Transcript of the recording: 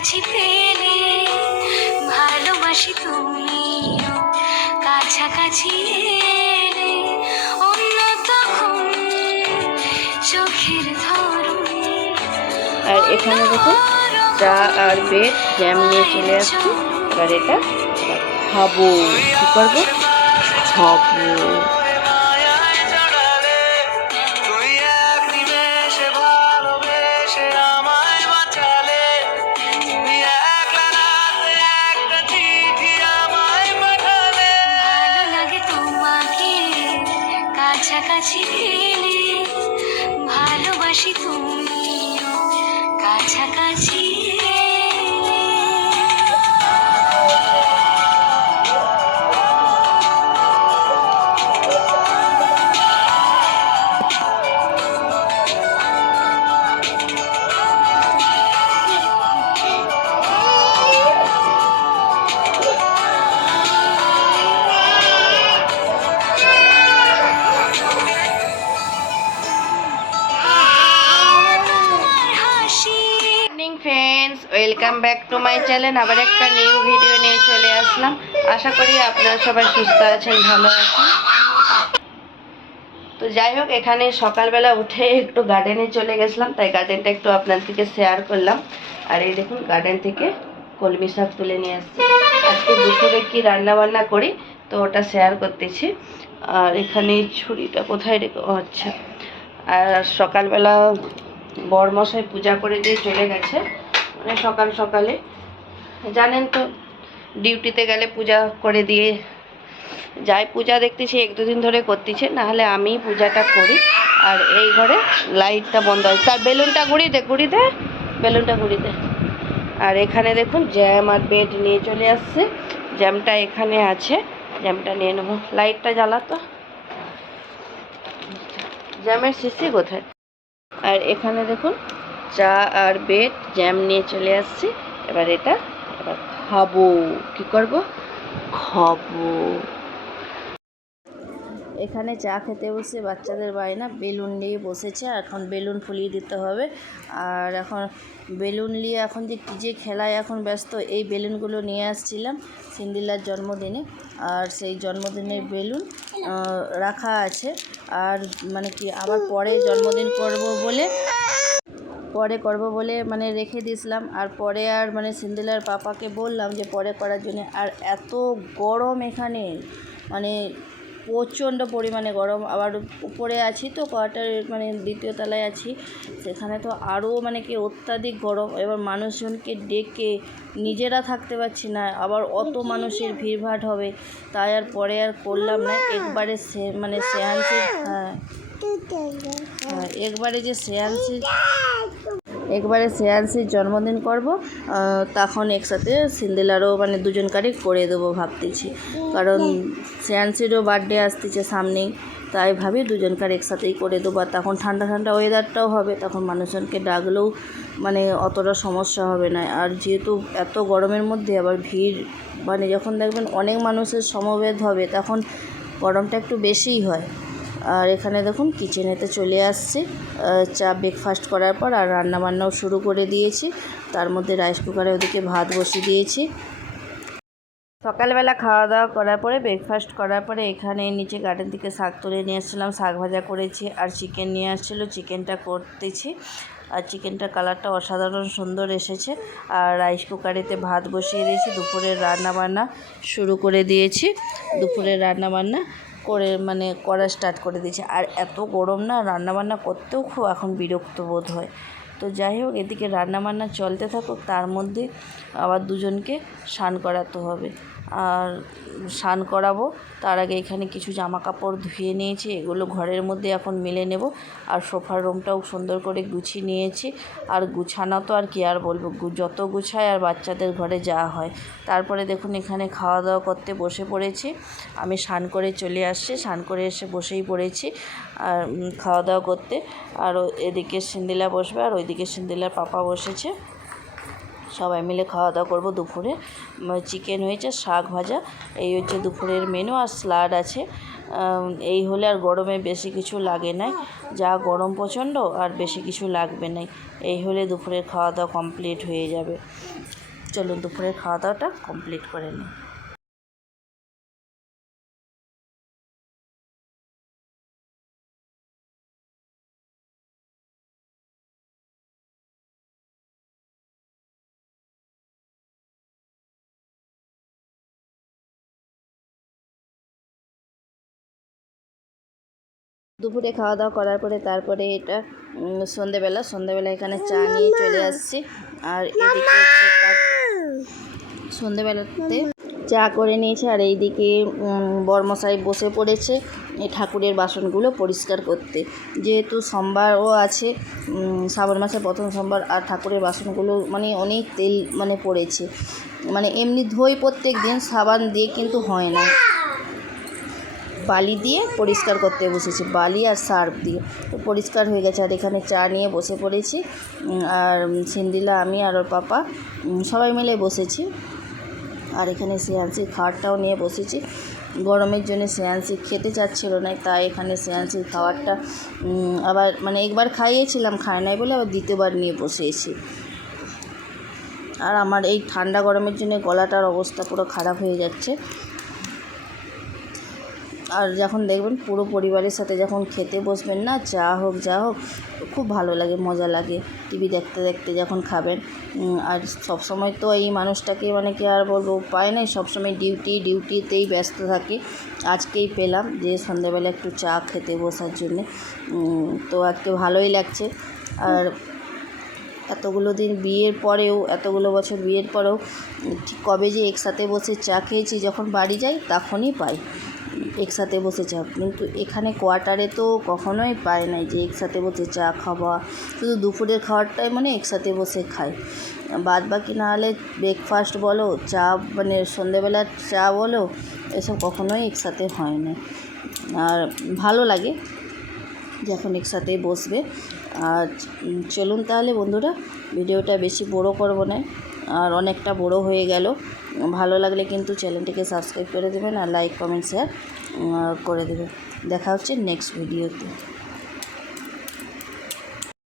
কাছাকাছি পেলে ভালোবাসি তুমিও কাছাকাছি এলে অন্য তখন চোখের ধরুন। আর এখানে দেখো চা আর বেড জ্যাম নিয়ে চলে আসছি। এবার এটা খাবো, কি করবো, খাবো। কাছাকাছি পেলে ভালোবাসি তুমিও কাছাকাছি friends, welcome back to my channel. আবার একটা নিউ ভিডিও নিয়ে চলে আসলাম। আশা করি আপনারা সবাই সুস্থ আছেন, ভালো আছেন। তো যাই হোক, এখানে সকালবেলা উঠে একটু গার্ডেনে চলে গেছিলাম, তাই গার্ডেনটা একটু আপনাদেরকে শেয়ার করলাম। আর এই দেখুন, গার্ডেন থেকে কলমি শাক তুলে নিয়ে আসছি। আজকে দুপুরে কি রান্না বান্না করি তো ওটা শেয়ার করতেছি। আর এখানে ছুরিটা কোথায় রেখে, আচ্ছা। আর সকালবেলা বরমশাই পূজা করে দিয়ে চলে গেছে, মানে সকাল সকালে, জানেন তো ডিউটিতে গেলে পূজা করে দিয়ে যাই। পূজা দেখতেছি এক দুদিন ধরে করতেছে, নাহলে আমি পূজাটা করি। আর এই ঘরে লাইটটা বন্ধ হয়, তার বেলুনটা ঘুরিয়ে দে, বেলুনটা ঘুরিয়ে দে। আর এখানে দেখুন জ্যাম আর বেড নিয়ে চলে আসছে। জ্যামটা এখানে আছে, জ্যামটা নিয়ে নেবো। লাইটটা জ্বালাতো, জ্যামের শিশি কোথায়। আর এখানে দেখুন চা আর বেড জ্যাম নিয়ে চলে আসছি। এবার খাবো, কি করব, খাবো। এখানে চা খেতে বসে বাচ্চাদের বায়না, বেলুন নিয়ে বসেছে। এখন বেলুন ফুলিয়ে দিতে হবে। আর এখন বেলুন নিয়ে এখন যে খেলায় এখন ব্যস্ত। এই বেলুনগুলো নিয়ে আসছিলাম সিন্দিলার জন্মদিনে, আর সেই জন্মদিনের বেলুন রাখা আছে। আর মানে কি আবার পরে জন্মদিন করব বলে মানে রেখে দিয়েছিলাম। আর পরে আর মানে সিন্দিলার পাপাকে বললাম যে পরে করার জন্য। আর এত গরম এখানে, মানে প্রচণ্ড পরিমাণে গরম। আবার উপরে আছি তো, কোয়ার্টারের মানে দ্বিতীয় তলায় আছি, সেখানে তো আরও মানে কি অত্যাধিক গরম। এবার মানুষজনকে ডেকে নিজেরা থাকতে পারছি না, আবার অত মানুষের ভিড়ভাড় হবে, তাই আর পরে আর করলাম না। একবারে শ্রেয়াংশীর জন্মদিন করব, তখন একসাথে সিন্দিলারও মানে দুজনকারই করে দেবো ভাবতেছি। কারণ শ্রেয়াংশীরও বার্থডে আসতেছে সামনেই, তাই ভাবি দুজনকার একসাথেই করে দেবো। আর তখন ঠান্ডা ঠান্ডা ওয়েদারটাও হবে, তখন মানুষজনকে ডাকলেও মানে অতটা সমস্যা হবে না। আর যেহেতু এত গরমের মধ্যে আবার ভিড়, মানে যখন দেখবেন অনেক মানুষের সমবেত হবে তখন গরমটা একটু বেশিই হয়। আর এখানে দেখুন কিচেনেতে চলে আসছি চা ব্রেকফাস্ট করার পর। আর রান্নাবান্নাও শুরু করে দিয়েছি, তার মধ্যে রাইস কুকারে ওদিকে ভাত বসিয়ে দিয়েছি। সকালবেলা খাওয়া দাওয়া করার পরে, ব্রেকফাস্ট করার পরে এখানে নিচে গার্ডেন থেকে শাক তুলে নিয়ে আসছিলাম, শাক ভাজা করেছি। আর চিকেন নিয়ে আসছিলো, চিকেনটা করতেছি। আর চিকেনটার কালারটা অসাধারণ সুন্দর এসেছে। আর রাইস কুকারেতে ভাত বসিয়ে দিয়েছি, দুপুরের রান্নাবান্না শুরু করে দিয়েছি। দুপুরের রান্নাবান্না করে মানে করা স্টার্ট করে দিয়েছি। আর এত গরম না, রান্নাবান্না করতেও খুব এখন বিরক্ত বোধ হয়। তো যাই হোক, এদিকে রান্নাবান্না চলতে থাকুক, তার মধ্যে আবার দুজনকে স্নান করাতে হবে। আর স্নান করাবো তার আগে এখানে কিছু জামা কাপড় ধুয়ে নিয়েছি, এগুলো ঘরের মধ্যে এখন মেলে নেব। আর সোফার রুমটাও সুন্দর করে গুছিয়ে নিয়েছি। আর গুছানো তো আর কি আর বলবো, যত গুছায় আর বাচ্চাদের ঘরে যাওয়া হয়। তারপরে দেখুন এখানে খাওয়া দাওয়া করতে বসে পড়েছি। আমি স্নান করে চলে আসছি, স্নান করে এসে বসেই পড়েছি আর খাওয়া দাওয়া করতে। আর এদিকে সিন্দিলা বসবে, আর ওইদিকে সিন্দিলার পাপা বসেছে। সবাই মিলে খাওয়া দাওয়া করবো দুপুরে। চিকেন হয়েছে, শাক ভাজা, এই হচ্ছে দুপুরের মেনু। আর স্যালাড আছে। এই হলে আর গরমে বেশি কিছু লাগে না, যা গরম প্রচণ্ড, আর বেশি কিছু লাগবে না। এই হলে দুপুরের খাওয়া দাওয়া কমপ্লিট হয়ে যাবে। চলুন দুপুরের খাওয়া দাওয়াটা কমপ্লিট করে নিই। দুপুরে খাওয়া দাওয়া করার পরে তারপরে এটা সন্ধেবেলা এখানে চা নিয়ে চলে আসছি। আর এদিকে হচ্ছে সন্ধেবেলাতে চা করে নিয়েছে। আর এইদিকে বরমশাই বসে পড়েছে এই ঠাকুরের বাসনগুলো পরিষ্কার করতে। যেহেতু সোমবারও আছে, শ্রাবণ মাসের প্রথম সোমবার, আর ঠাকুরের বাসনগুলো মানে অনেক তেল মানে পড়েছে। মানে এমনি ধোই প্রত্যেক দিন, সাবান দিয়ে কিন্তু হয় না, বালি দিয়ে পরিষ্কার করতে বসেছি, বালি আর সার্ফ দিয়ে। তো পরিষ্কার হয়ে গেছে। আর এখানে চা নিয়ে বসে পড়েছি। আর সিন্দিলা, আমি আর ওর পাপা সবাই মিলে বসেছি। আর এখানে শ্রেয়াংশীর খাবারটাও নিয়ে বসেছি। গরমের জন্য শ্রেয়াংশী খেতে চাচ্ছিল না, তাই এখানে শ্রেয়াংশীর খাবারটা আবার মানে একবার খাইয়েছিলাম, খায় নাই বলে আবার দ্বিতীয়বার নিয়ে বসেছি। আর আমার এই ঠান্ডা গরমের জন্য গলাটার অবস্থা পুরো খারাপ হয়ে যাচ্ছে। আর যখন দেখবেন পুরো পরিবারের সাথে যখন খেতে বসবেন না, চা হোক যা হোক, খুব ভালো লাগে, মজা লাগে টিভি দেখতে দেখতে যখন খাবেন। আর সবসময় তো এই মানুষটাকে মানে কি আর বলবো, উপায় নেই, সবসময় ডিউটিতেই ব্যস্ত থাকে। আজকেই পেলাম যে সন্ধ্যেবেলা একটু চা খেতে বসার জন্যে, তো আজকে ভালোই লাগছে। আর এতগুলো দিন বিয়ের পরেও, এতগুলো বছর বিয়ের পরেও ঠিক কবে যে একসাথে বসে চা খেয়েছি, যখন বাড়ি যাই তখনই পাই একসাথে বসে চা। কিন্তু এখানে কোয়ার্টারে তো কখনোই পায় নাই যে একসাথে বসে চা খাওয়া। শুধু দুপুরের খাওয়ারটাই মানে একসাথে বসে খাই, বাদ বাকি না হলে ব্রেকফাস্ট বলো, চা মানে সন্ধেবেলার চা বলো, এসব কখনোই একসাথে হয় না। আর ভালো লাগে যখন একসাথে বসবে। আর চলুন তাহলে বন্ধুরা, ভিডিওটা বেশি বড় করব না, আর অনেকটা বড় হয়ে গেল। ভালো লাগলে কিন্তু চ্যানেলটিকে সাবস্ক্রাইব করে দেবেন, আর লাইক কমেন্ট শেয়ার করে দেবেন। দেখা হচ্ছে নেক্সট ভিডিওতে।